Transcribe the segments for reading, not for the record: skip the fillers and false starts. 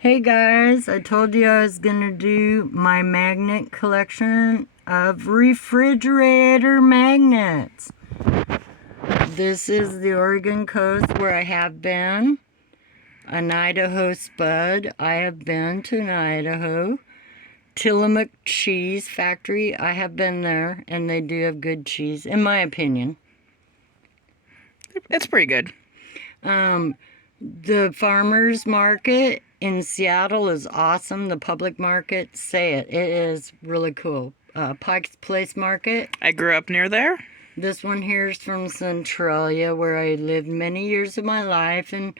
Hey guys, I told you I was gonna do my magnet collection of refrigerator magnets. This is the Oregon coast where I have been. An Idaho spud. I have been to an Idaho. Tillamook Cheese Factory. I have been there, and they do have good cheese, in my opinion. It's pretty good. The farmers market in Seattle is awesome. The public market, say it. It is really cool. Pike's Place Market. I grew up near there. This one here is from Centralia, where I lived many years of my life. And,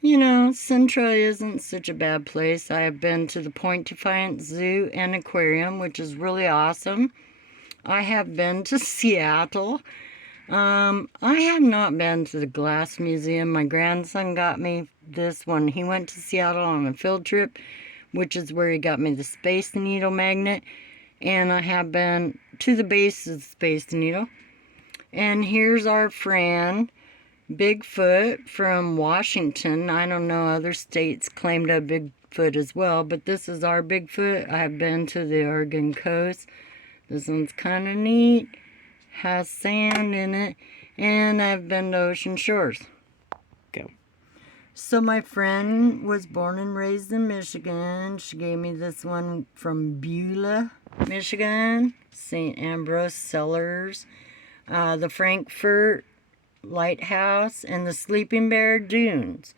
you know, Centralia isn't such a bad place. I have been to the Point Defiance Zoo and Aquarium, which is really awesome. I have been to Seattle. I have not been to the Glass Museum. My grandson got me this one. He went to Seattle on a field trip, which is where he got me the Space Needle magnet. And I have been to the base of the Space Needle. And here's our friend, Bigfoot from Washington. I don't know, other states claim to have Bigfoot as well, but this is our Bigfoot. I've been to the Oregon coast. This one's kind of neat. Has sand in it, and I've been to Ocean Shores. Go. So my friend was born and raised in Michigan. She gave me this one from Beulah, Michigan, St. Ambrose Cellars, the Frankfurt Lighthouse, and the Sleeping Bear Dunes.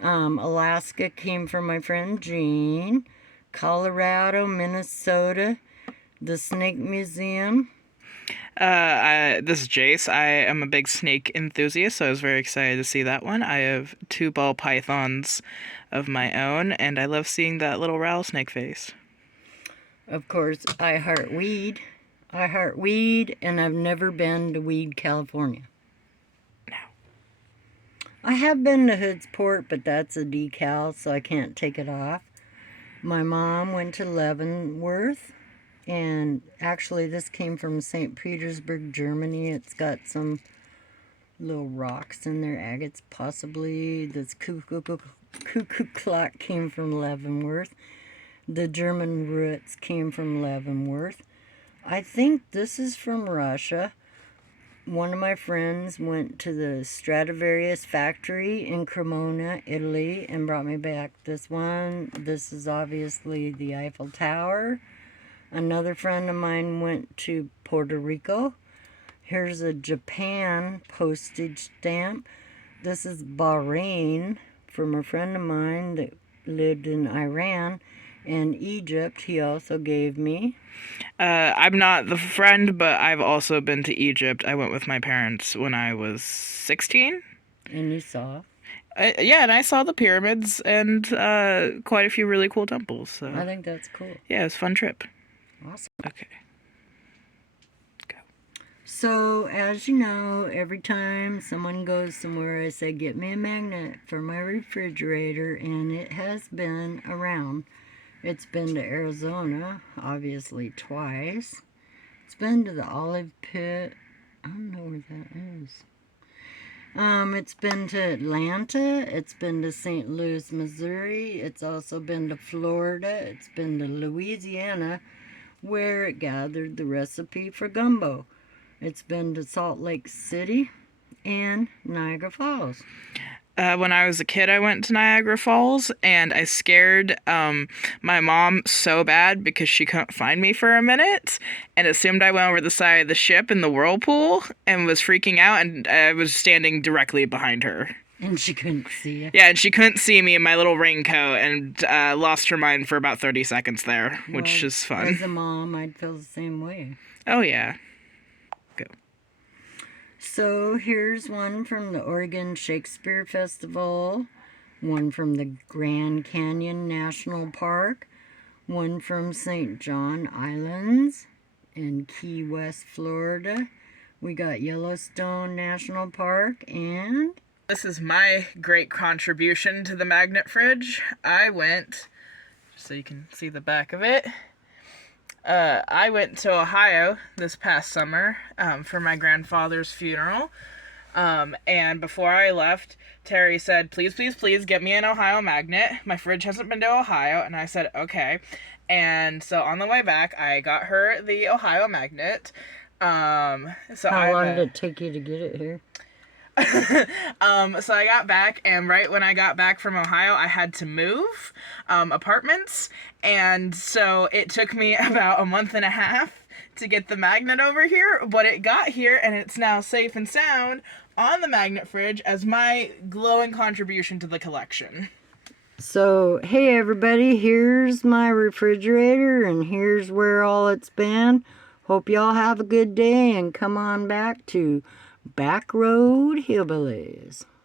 Alaska came from my friend Jean. Colorado, Minnesota, the Snake Museum. This is Jace. I am a big snake enthusiast, so I was very excited to see that one. I have 2 ball pythons of my own, and I love seeing that little rattlesnake face. Of course, I heart weed. I heart weed, and I've never been to Weed, California. No. I have been to Hoodsport, but that's a decal, so I can't take it off. My mom went to Leavenworth. And actually, this came from St. Petersburg, Germany. It's got some little rocks in there, agates possibly. This cuckoo clock came from Leavenworth. The German roots came from Leavenworth. I think this is from Russia. One of my friends went to the Stradivarius factory in Cremona, Italy, and brought me back this one. This is obviously the Eiffel Tower. Another friend of mine went to Puerto Rico. Here's a Japan postage stamp. This is Bahrain from a friend of mine that lived in Iran and Egypt. He also gave me. I'm not the friend, but I've also been to Egypt. I went with my parents when I was 16. And you saw. Yeah, and I saw the pyramids and quite a few really cool temples. So I think that's cool. yeah, it was a fun trip. Awesome. Okay. Go. So, as you know, every time someone goes somewhere, I say, get me a magnet for my refrigerator, and it has been around. It's been to Arizona, obviously twice. It's been to the Olive Pit. I don't know where that is. It's been to Atlanta. It's been to St. Louis, Missouri. It's also been to Florida. It's been to Louisiana, where it gathered the recipe for gumbo. It's been to Salt Lake City and Niagara Falls. When I was a kid, I went to Niagara Falls, and I scared my mom so bad because she couldn't find me for a minute and assumed I went over the side of the ship in the whirlpool and was freaking out, and I was standing directly behind her. And she couldn't see you. Yeah, and she couldn't see me in my little raincoat and lost her mind for about 30 seconds there, which is fun. As a mom, I'd feel the same way. Oh, yeah. Go. So here's one from the Oregon Shakespeare Festival, one from the Grand Canyon National Park, one from St. John Islands in Key West, Florida. We got Yellowstone National Park, and this is my great contribution to the magnet fridge. I went, so you can see the back of it, I went to Ohio this past summer for my grandfather's funeral. And before I left, Terry said, please, please, please get me an Ohio magnet. My fridge hasn't been to Ohio. And I said, okay. And so on the way back, I got her the Ohio magnet. So How long did it take you to get it here? So I got back, and right when I got back from Ohio, I had to move apartments, and so it took me about a month and a half to get the magnet over here, but it got here, and it's now safe and sound on the magnet fridge as my glowing contribution to the collection. So, hey everybody, here's my refrigerator, and here's where all it's been. Hope y'all have a good day, and come on back to Back Road Hillbillies.